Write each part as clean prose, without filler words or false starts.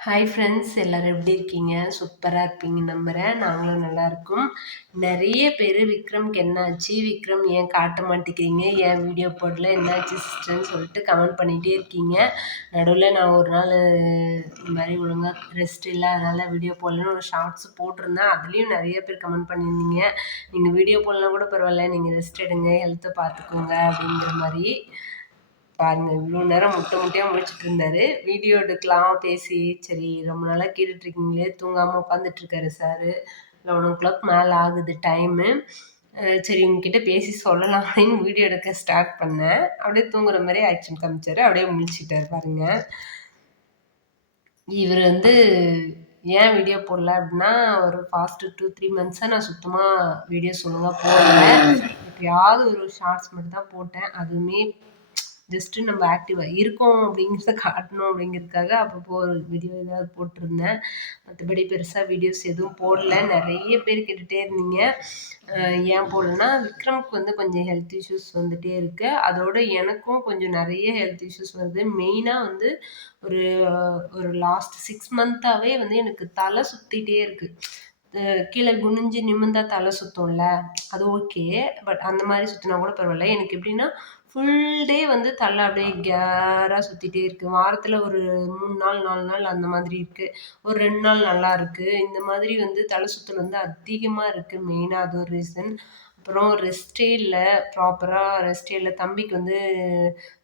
Hi friends, எல்லாரும் எப்படி இருக்கீங்க? சூப்பரா இருப்பீங்கன்னு நம்புறேன். நாங்களும் நல்லா இருக்கோம். நெறைய பேரு விக்ரம்க்கு என்னாச்சு? விக்ரம் ஏன் காட்ட மாட்டேங்கிறீங்க? ஏன் வீடியோ போடல? என்னாச்சு சிஸ்டர்ன்னு சொல்லிட்டு கமெண்ட் பண்ணிட்டே இருக்கீங்க. நடுவுல நான் ஒரு நாள் இந்த மாரி ஒழுங்கா ரெஸ்ட் இல்ல, அதனால வீடியோ போடலன்னு ஒரு ஷார்ட்ஸ் போட்டிருந்தேன். அதுலயும் நெறைய பேர் கமெண்ட் பண்ணியிருந்தீங்க. நீங்க வீடியோ போடலனா கூட பரவால்ல. நீங்க ரெஸ்ட் எடுங்க, ஹெல்த்த பார்த்துக்கோங்க அப்படிங்கிற மாரி. பாருங்க இவ்வளோ நேரம் முட்டையா முழிச்சிட்டு இருந்தாரு. வீடியோ எடுக்கலாம் பேசி, சரி ரொம்ப நாளா கேட்டுட்டு இருக்கீங்களே, தூங்காம உட்காந்துட்டு இருக்காரு சாரு. 11:00 மேல ஆகுது டைமு. சரி உங்ககிட்ட பேசி சொல்லலாம் அப்படின்னு வீடியோ எடுக்க ஸ்டார்ட் பண்ணேன். அப்படியே தூங்குற மாரி ஆக்ஷன் காமிச்சாரு. அப்படியே முழிச்சிட்டாரு பாருங்க. இவரு வந்து ஏன் வீடியோ போடல அப்படின்னா, ஒரு ஃபாஸ்ட் 2, 3 மந்த்ஸா நான் சுத்தமா வீடியோஸ் ஒழுங்கா போடல. எப்பயாவது ஒரு ஷார்ட்ஸ் மட்டும் தான் போட்டேன். அதுவுமே ஜஸ்ட்டு நம்ம ஆக்டிவா இருக்கோம் அப்படிங்கிறத காட்டணும் அப்படிங்கிறதுக்காக அப்பப்போ ஒரு வீடியோ ஏதாவது போட்டிருந்தேன். மற்றபடி பெருசா வீடியோஸ் எதுவும் போடல. நெறைய பேர் கேட்டுட்டே இருந்தீங்க. ஏன் போடலன்னா, விக்ரம்க்கு வந்து கொஞ்சம் ஹெல்த் இஷ்யூஸ் வந்துட்டே இருக்கு. அதோட எனக்கும் கொஞ்சம் நெறைய ஹெல்த் இஷ்யூஸ் வருது. மெயினா வந்து ஒரு ஒரு லாஸ்ட் 6 மந்த்தாவே வந்து எனக்கு தலை சுத்திட்டே இருக்கு. கீழ குனிஞ்சு நிமிர்ந்தா தலை சுத்தும்ல, அது ஓகே. பட் அந்த மாரி சுத்துனா கூட பரவால்ல. எனக்கு எப்படின்னா, ஃபுல் டே வந்து தல அப்படியே கேரா சுத்திட்டே இருக்கு. வாரத்துல ஒரு 3 நாள், 4 நாள் அந்த மாதிரி இருக்கு. ஒரு 2 நாள் நல்லா இருக்கு. இந்த மாதிரி வந்து தல சுத்தல் வந்து அதிகமா இருக்கு. மெயினா அது ஒரு ரீசன். அப்புறம் ரெஸ்ட்டே இல்ல. ப்ராப்பரா ரெஸ்ட்டே இல்ல. தம்பிக்கு வந்து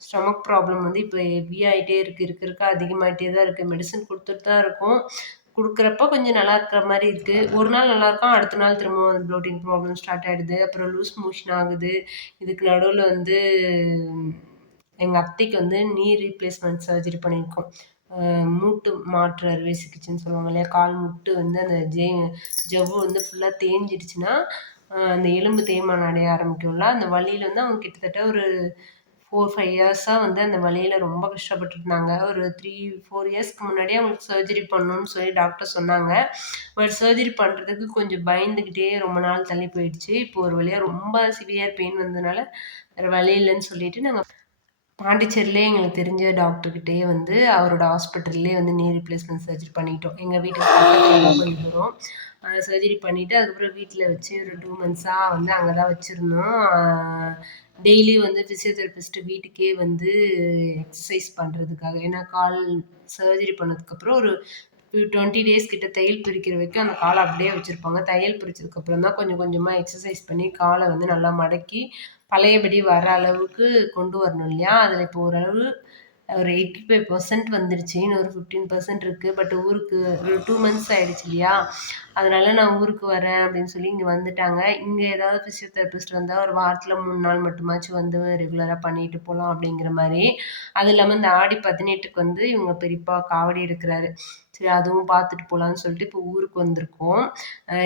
ஸ்டொமக் ப்ராப்ளம் வந்து இப்ப ஹெவி ஆயிட்டே இருக்கு. இருக்க இருக்க அதிகமாயிட்டே தான் இருக்கு. மெடிசின் குடுத்துட்டு தான் இருக்கோம். குடுக்குறப்ப கொஞ்சம் நல்லா இருக்கிற மாரி இருக்கு. ஒரு நாள் நல்லா இருக்கான். அடுத்த நாள் திரும்பவும் ப்ளோட்டிங் ப்ராப்ளம் ஸ்டார்ட் ஆயிடுது. அப்புறம் லூஸ் மோஷன் ஆகுது. இதுக்கு நடுவுல வந்து எங்க அத்தைக்கு வந்து நீ ரீப்ளேஸ்மென்ட் சர்ஜரி பண்ணியிருக்கோம். அ மூட்டு மாற்று அறுவை சிகிச்சைன்னு சொல்லுவாங்க இல்லையா? கால் முட்டு வந்து அந்த ஜவ்வு வந்து ஃபுல்லா தேஞ்சிடுச்சுன்னா, அந்த எலும்பு தேய்மானம் அடைய ஆரம்பிக்கும்ல. அந்த வலியில வந்து அவங்க கிட்டத்தட்ட ஒரு 4, 5 இயர்ஸா வந்து அந்த வலியில ரொம்ப கஷ்டப்பட்டுட்டு இருந்தாங்க. ஒரு 3, 4 இயர்ஸ்க்கு முன்னாடியே அவங்களுக்கு சர்ஜரி பண்ணணும்னு சொல்லி டாக்டர் சொன்னாங்க. பட் சர்ஜரி பண்றதுக்கு கொஞ்சம் பயந்துகிட்டே ரொம்ப நாள் தள்ளி போயிடுச்சு. இப்போ ஒரு வழியா ரொம்ப சிவியர் பெயின் வந்ததுனால, வேற வழி இல்லன்னு சொல்லிட்டு நாங்க பாண்டிச்சேரியிலயே எங்களுக்கு தெரிஞ்ச டாக்டர்கிட்டயே வந்து அவரோட ஹாஸ்பிட்டல்லயே வந்து நீ ரீப்ளேஸ்மென்ட் சர்ஜரி பண்ணிட்டோம். எங்க வீட்டுக்கு பக்கத்துல தான் கொஞ்சம் தூரம். சர்ஜரி பண்ணிட்டு, அதுக்கப்புறம் வீட்ல வச்சு ஒரு 2 மந்த்ஸா வந்து அங்க தான் வச்சிருந்தோம். டெய்லியும் வந்து பிசியோதெரபிஸ்ட் வீட்டுக்கே வந்து எக்சர்சைஸ் பண்றதுக்காக. ஏன்னா கால் சர்ஜரி பண்ணதுக்கப்புறம் ஒரு 20 டேஸ் கிட்ட தையல் பிரிக்கிற வரைக்கும் அந்த கால அப்படியே வச்சிருப்பாங்க. தையல் பிரிச்சதுக்கப்புறம் தான் கொஞ்சம் கொஞ்சமா எக்சர்சைஸ் பண்ணி கால வந்து நல்லா மடக்கி, பழையபடி வர அளவுக்கு கொண்டு வரணும் இல்லையா? அதில இப்போ ஓரளவு ஒரு 85% வந்துருச்சு. இன்னும் ஒரு 15% இருக்கு. பட் ஊருக்கு ஒரு 2 மந்த்ஸ் ஆயிடுச்சு இல்லையா? அதனால நான் ஊருக்கு வரேன் அப்படின்னு சொல்லி இங்க வந்துட்டாங்க. இங்க ஏதாவது பிசியோதெரபிஸ்ட் வந்தா ஒரு வாரத்துல 3 நாள் மட்டுமாச்சும் வந்து ரெகுலரா பண்ணிட்டு போலாம் அப்படிங்கிற மாரி. அது இல்லாம இந்த ஆடி 18க்கு வந்து இவங்க பெரியப்பா காவடி எடுக்குறாரு. சரி அதுவும் பார்த்துட்டு போலான்னு சொல்லிட்டு இப்போ ஊருக்கு வந்திருக்கோம்.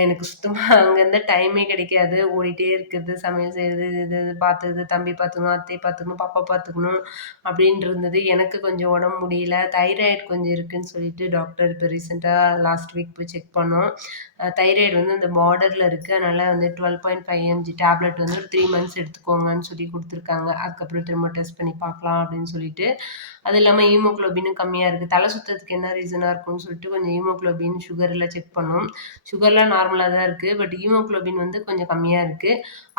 எனக்கு சுத்தமா அங்க இருந்தா டைமே கிடைக்காது. ஓடிட்டே இருக்கிறது, சமையல் செய்றது, இது இது பார்த்துக்கிறது, தம்பி பார்த்துக்கணும், அத்தைய பார்த்துக்கணும், பாப்பா பார்த்துக்கணும் அப்படின்னு இருந்தது. எனக்கு கொஞ்சம் உடம்பு முடியல. தைராய்டு கொஞ்சம் இருக்குன்னு சொல்லிட்டு டாக்டர் இப்போ ரீசென்ட்டா லாஸ்ட் வீக் போய் செக் பண்ணோம். தைராய்டு வந்து அந்த பார்டர்ல இருக்கு. அதனால வந்து 12.5 எம்ஜி டேப்லெட் வந்து ஒரு 3 மந்த்ஸ் எடுத்துக்கோங்கன்னு சொல்லி குடுத்துருக்காங்க. அதுக்கப்புறம் திரும்ப டெஸ்ட் பண்ணி பார்க்கலாம் அப்படின்னு சொல்லிட்டு. அது இல்லாம ஹீமோகுளோபினும் கம்மியா இருக்கு. தல சுத்துறதுக்கு என்ன ரீசனா இருக்கும்னு சொல்லிட்டு கொஞ்சம் ஹீமோகுளோபின், சுகர் எல்லாம் செக் பண்ணோம். சுகர்லாம் நார்மலா தான் இருக்கு. பட் ஹீமோகுளோபின் வந்து கொஞ்சம் கம்மியா இருக்கு.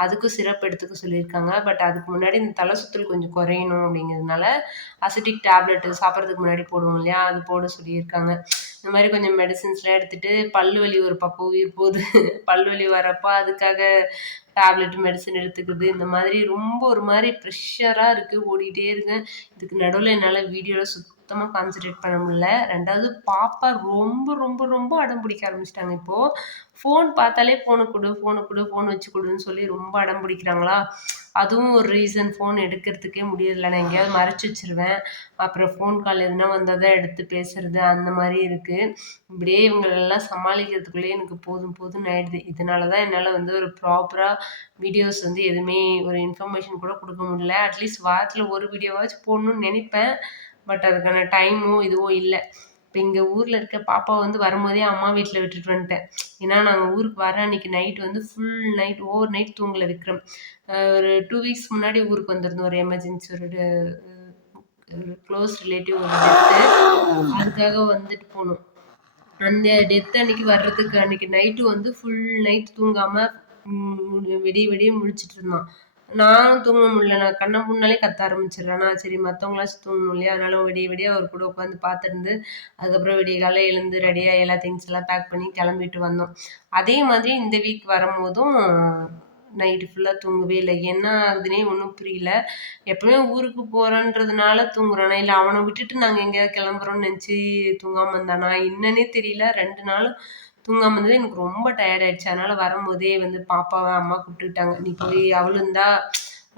அதுக்கும் சிரப் எடுத்துக்க சொல்லியிருக்காங்க. பட் அதுக்கு முன்னாடி இந்த தல சுத்தல் கொஞ்சம் குறையணும் அப்படிங்கிறதுனால, அசிடிக் டேப்லெட் சாப்பிடுறதுக்கு முன்னாடி போடுவோம் இல்லையா? அது போட சொல்லியிருக்காங்க. இந்த மாரி கொஞ்சம் மெடிசின்ஸ்லாம் எடுத்துட்டு, பல்லு வலி ஒரு பக்கம் உயிர் போது. பல்லு வலி வரப்ப அதுக்காக டேப்லெட், மெடிசின் எடுத்துக்கிறது. இந்த மாதிரி ரொம்ப ஒரு மாரி ப்ரெஷரா இருக்கு. ஓடிட்டே இருக்கேன். இதுக்கு நடுவுல என்னால வீடியோல சுத்தமா கான்சன்ட்ரேட் பண்ண முடியல. 2வது பாப்பா ரொம்ப, ரொம்ப, ரொம்ப அடம் பிடிக்க ஆரம்பிச்சுட்டாங்க இப்போ. ஃபோன் பார்த்தாலே ஃபோன குடு, ஃபோன குடு, ஃபோன் வச்சு குடுன்னு சொல்லி ரொம்ப அடம் பிடிக்கிறாங்களா, அதுவும் ஒரு ரீசன் ஃபோன் எடுக்கிறதுக்கே முடியறதில்ல. நான் எங்கேயாவது மறைச்சு வச்சுருவேன். அப்புறம் ஃபோன் கால் எதுனா வந்தா தான் எடுத்து பேசுறது, அந்த மாரி இருக்கு. இப்படியே இவங்களெல்லாம் சமாளிக்கிறதுக்குள்ளயே எனக்கு போதும் போதும்ன்னு ஆயிடுது. இதனால தான் என்னால வந்து ஒரு ப்ராப்பரா வீடியோஸ் வந்து எதுவுமே ஒரு இன்ஃபர்மேஷன் கூட குடுக்க முடியல. அட்லீஸ்ட் வாரத்துல ஒரு வீடியோவாச்சும் போடணும்னு நெனைப்பேன். பட் அதுக்கான டைமோ, இதுவோ இல்ல. இப்ப இங்க ஊர்ல இருக்க பாப்பாவ வந்து வரும்போதே அம்மா வீட்ல விட்டுட்டு வந்துட்டேன். ஏன்னா, நாங்க ஊருக்கு வர அன்னைக்கு நைட் வந்து ஃபுல் நைட் ஓவர் நைட் தூங்கல விக்ரம். ஒரு 2 வீக்ஸ் முன்னாடி ஊருக்கு வந்திருந்தோம். ஒரு எமர்ஜென்சி ஒரு ஒரு க்ளோஸ் ரிலேட்டிவ் ஒரு டெத்து. அதுக்காக வந்துட்டு போனோம். அந்த டெத் அன்னைக்கு வர்றதுக்கு அன்னைக்கு நைட்டு வந்து ஃபுல் நைட் தூங்காம விடிய விடிய முழிச்சிட்டு இருந்தான். நானும் தூங்க முடியல. நான் கண்ண மூடுனாலே கத்த ஆரம்பிச்சுடுறேன். நான் சரி மத்தவங்களாச்சும் தூங்கணும் இல்லையா? அதனால விடிய விடிய அவர் கூட உட்காந்து பார்த்துருந்து, அதுக்கப்புறம் விடிய காலைல எழுந்து ரெடியாகி எல்லா திங்ஸ் எல்லாம் பேக் பண்ணி கிளம்பிட்டு வந்தோம். அதே மாதிரி இந்த வீக் வரும்போதும் நைட்டு ஃபுல்லா தூங்கவே இல்ல. என்ன ஆகுதுன்னே ஒண்ணும் புரியல. எப்பவுமே ஊருக்கு போறேன்றதுனால தூங்குறானா, இல்ல அவன விட்டுட்டு நாங்க எங்கேயாவது கிளம்புறோம்னு நெனச்சு தூங்காம இருந்தானா, என்னன்னே தெரியல. 2 நாளும் தூங்காம இருந்தது எனக்கு ரொம்ப டயர்ட் ஆயிடுச்சு. அதனால வரும்போதே வந்து பாப்பாவ அம்மா கூப்பிட்டுக்கிட்டாங்க. "நீ போய் அவளும் இருந்தா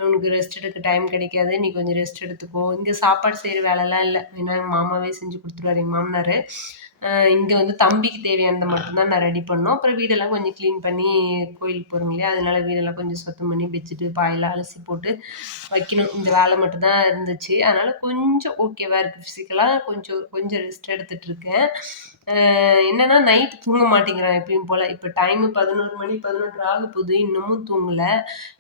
உனக்கு ரெஸ்ட் எடுக்க டைம் கிடைக்காது. நீ கொஞ்சம் ரெஸ்ட் எடுத்துக்கோ." இங்க சாப்பாடு செய்ற வேலைலாம் இல்ல. ஏன்னா எங்க மாமாவே செஞ்சு குடுத்துருவாரு எங்க மாமனாரு. இங்க வந்து தம்பிக்கு தேவையானத மட்டும் தான் நான் ரெடி பண்ணோம். அப்புறம் வீடெல்லாம் கொஞ்சம் கிளீன் பண்ணி கோயிலுக்கு போறோம் இல்லையா? அதனால வீடெல்லாம் கொஞ்சம் சுத்தம் பண்ணி பெட்ஷீட்டு, பாயெல்லாம் அலசி போட்டு வைக்கணும். இந்த வேலை மட்டும் தான் இருந்துச்சு. அதனால கொஞ்சம் ஓகேவா இருக்கு. ஃபிசிக்கலா கொஞ்சம் கொஞ்சம் ரெஸ்ட் எடுத்துட்டு இருக்கேன். என்னன்னா நைட் தூங்க மாட்டேங்கிறான் எப்பயும் போல. இப்ப டைமு 11 மணி 11:30 ஆக போகுது. இன்னமும் தூங்கல.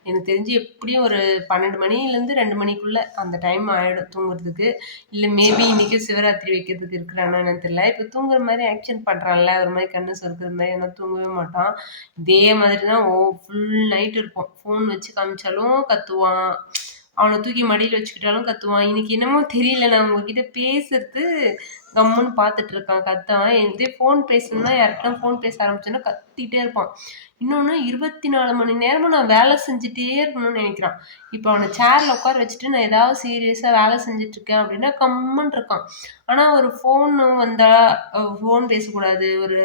எனக்கு தெரிஞ்சு எப்படியும் ஒரு 12 மணிலேருந்து 2 மணிக்குள்ள அந்த டைம் ஆயிடும் தூங்குறதுக்கு. இல்ல மேபி இன்னைக்கு சிவராத்திரி வைக்கிறதுக்கு இருக்கிறானா என்னன்னு தெரியல. இப்ப தூங்குற மாரி ஆக்ஷன் பண்றான்ல, ஒரு மாரி கண்ணு சொருக்குற மாரி ஆனா தூங்கவே மாட்டான். இதே மாதிரி தான் ஃபுல் நைட் இருப்போம். ஃபோன் வச்சு காமிச்சாலும் கத்துவான். அவன தூக்கி மடியில வச்சுக்கிட்டாலும் கத்துவான். இன்னைக்கு என்னமோ தெரியல நான் உங்ககிட்ட பேசுறது கம்முன்னு பார்த்துட்டு இருக்கான். கத்தாம இதே ஃபோன் பேசணும்னா யார்கிட்ட ஃபோன் பேச ஆரம்பிச்சோன்னா கத்திட்டே இருப்பான். இன்னொன்னு 24 மணி நேரமும் நான் வேலை செஞ்சுட்டே இருக்கணும்னு நெனைக்கிறான். இப்ப அவன சேர்ல உட்கார வச்சுட்டு நான் ஏதாவது சீரியஸா வேலை செஞ்சுட்டு இருக்கேன் அப்படின்னா கம்முன்னு இருக்கான். ஆனா ஒரு ஃபோன் வந்தா ஃபோன் பேசக்கூடாது. ஒரு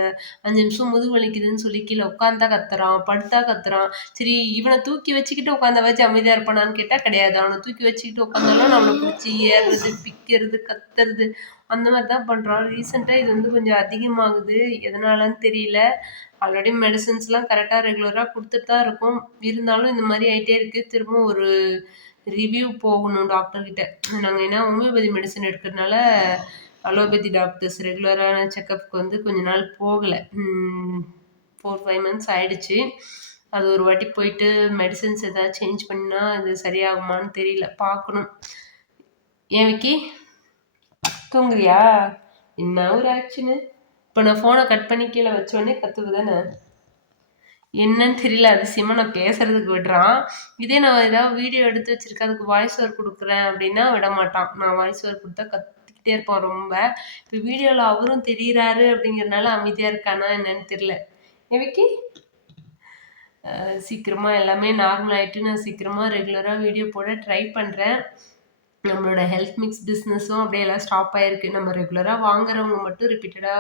5 நிமிஷம் முதுகு வலிக்குதுன்னு சொல்லி கீழ உட்கார்ந்தா கத்துறான், படுத்தா கத்துறான். சரி இவன தூக்கி வச்சுக்கிட்டு உட்காந்தவாச்சும் அமைதியா இருப்பானான்னு கேட்டா கிடையாது. அவன தூக்கி வச்சுக்கிட்டு உட்காந்தாலும் நம்மள புடிச்சு ஏறுறது, பிக்கிறது, கத்துறது அந்த மாரி தான் பண்றான். ரீசென்ட்டா இது வந்து கொஞ்சம் அதிகமாகுது. எதனாலன்னு தெரியல. ஆல்ரெடி மெடிசின்ஸ்லாம் கரெக்ட்டா ரெகுலரா குடுத்துட்டு தான் இருக்கோம். இருந்தாலும் இந்த மாரி ஆயிட்டே இருக்கு. திரும்ப ஒரு ரிவ்யூ போகணும் டாக்டர் கிட்ட. நாங்க ஏன்னா ஹோமியோபதி மெடிசின் எடுக்கிறனால, அலோபதி டாக்டர்ஸ் ரெகுலரான செக்கப்க்கு வந்து கொஞ்ச நாள் போகல. 4, 5 மந்த்ஸ் ஆயிடுச்சு. அது ஒரு வாட்டி போயிட்டு மெடிசின்ஸ் ஏதாவது சேஞ்ச் பண்ணா அது சரியாகுமான்னு தெரியல. பார்க்கணும். ஏன் விக்கி? தூங்குறியா? என்ன ஒரு ஆக்ஷனு? இப்ப நான் ஃபோன கட் பண்ணி கீழ வச்சோனே கத்துது தானே! என்னன்னு தெரியல அதிசயமா நான் பேசுறதுக்கு விடுறான். இதே நான் ஏதாவது வீடியோ எடுத்து வச்சிருக்கேன், அதுக்கு வாய்ஸ் ஓவர் குடுக்குறேன் அப்டின்னா விடமாட்டான். நான் வாய்ஸ் ஓவர் குடுத்தா கத்திக்கிட்டே இருப்பான் ரொம்ப. இப்ப வீடியோல அவரும் தெரியிறாரு அப்டிங்கிறனால அமைதியா இருக்கானா என்னன்னு தெரியல. ஏன் விக்கி? சீக்கிரமா எல்லாமே நார்மல் ஆயிட்டு நான் சீக்கிரமா ரெகுலரா வீடியோ போட ட்ரை பண்றேன். நம்மளோட ஹெல்த் மிக்ஸ் பிஸ்னஸும் அப்படியே எல்லாம் ஸ்டாப் ஆயிருக்கு. நம்ம ரெகுலரா வாங்குறவங்க மட்டும் ரிப்பீட்டடா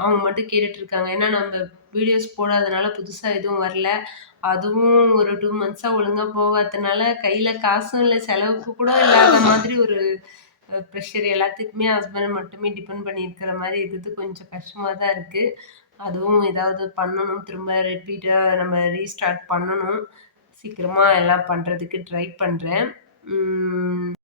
அவங்க மட்டும் கேட்டுட்டு இருக்காங்க. ஏன்னா நம்ம வீடியோஸ் போடாதனால புதுசா எதுவும் வரல. அதுவும் ஒரு 2 மந்த்ஸா ஒழுங்கா போகாதனால கையில காசும் இல்ல. செலவுக்கு கூட இல்லாத மாதிரி ஒரு ப்ரெஷர் எல்லாத்துக்குமே ஹஸ்பண்ட மட்டுமே டிபெண்ட் பண்ணி இருக்கிற மாரி இருக்குது. கொஞ்சம் கஷ்டமா தான் இருக்கு. அதுவும் ஏதாவது பண்ணணும். திரும்ப ரிப்பீட்டா நம்ம ரீஸ்டார்ட் பண்ணணும். சீக்கிரமா எல்லாம் பண்றதுக்கு ட்ரை பண்றேன். ம்.